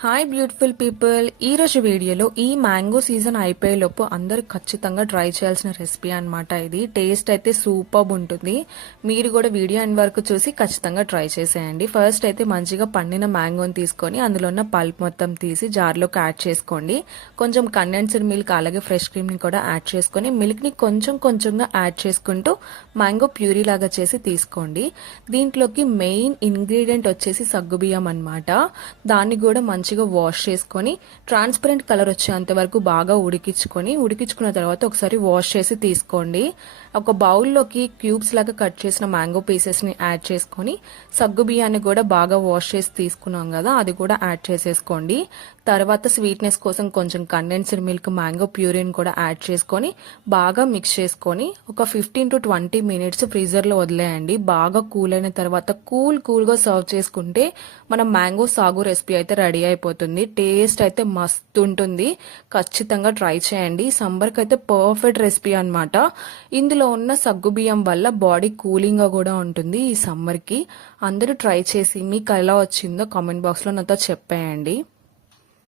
Hi beautiful people, ఈ రోజు వీడియోలో ఈ మ్యాంగో సీజన్ అయిపోయేలోపు అందరూ ఖచ్చితంగా ట్రై చేయాల్సిన రెసిపీ అన్నమాట. ఇది టేస్ట్ అయితే సూపర్ ఉంటుంది. మీరు కూడా వీడియో ఎండ్ వరకు చూసి ఖచ్చితంగా ట్రై చేసేయండి. ఫస్ట్ అయితే మంచిగా పండిన మ్యాంగోని తీసుకొని అందులో ఉన్న పల్ప్ మొత్తం తీసి జార్లోకి యాడ్ చేసుకోండి. కొంచెం కండెన్స్డ్ మిల్క్ అలాగే ఫ్రెష్ క్రీమ్ని కూడా యాడ్ చేసుకొని మిల్క్ని కొంచెం కొంచెంగా యాడ్ చేసుకుంటూ మ్యాంగో ప్యూరీ లాగా చేసి తీసుకోండి. దీంట్లోకి మెయిన్ ఇంగ్రీడియంట్ వచ్చేసి సగ్గుబియ్యం అన్నమాట. దాన్ని కూడా మంచిగా వాష్ చేసుకొని ట్రాన్స్పరెంట్ కలర్ వచ్చేంత వరకు బాగా ఉడికించుకున్న తర్వాత ఒకసారి వాష్ చేసి తీసుకోండి. ఒక బౌల్లోకి క్యూబ్స్ లాగా కట్ చేసిన మ్యాంగో పీసెస్ ని యాడ్ చేసుకొని సగ్గు బియ్యాన్ని కూడా బాగా వాష్ చేసి తీసుకున్నాం కదా, అది కూడా యాడ్ చేసేసుకోండి. తర్వాత స్వీట్నెస్ కోసం కొంచెం కండెన్స్డ్ మిల్క్ మ్యాంగో ప్యూరీని కూడా యాడ్ చేసుకొని బాగా మిక్స్ చేసుకొని ఒక 15 to 20 minutes ఫ్రీజర్ లో వదిలేయండి. బాగా కూల్ అయిన తర్వాత కూల్గా సర్వ్ చేసుకుంటే మన మ్యాంగో సాగు రెసిపీ అయితే రెడీ అయిపోతుంది. టేస్ట్ అయితే మస్తు ఉంటుంది. ఖచ్చితంగా ట్రై చేయండి. సమ్మర్కి అయితే పర్ఫెక్ట్ రెసిపీ అన్నమాట. ఇందులో ఉన్న సగ్గు బియ్యం వల్ల బాడీ కూలింగ్ గా కూడా ఉంటుంది ఈ సమ్మర్ కి. అందరూ ట్రై చేసి మీకు ఎలా వచ్చిందో కామెంట్ బాక్స్ లో నాతో చెప్పేయండి.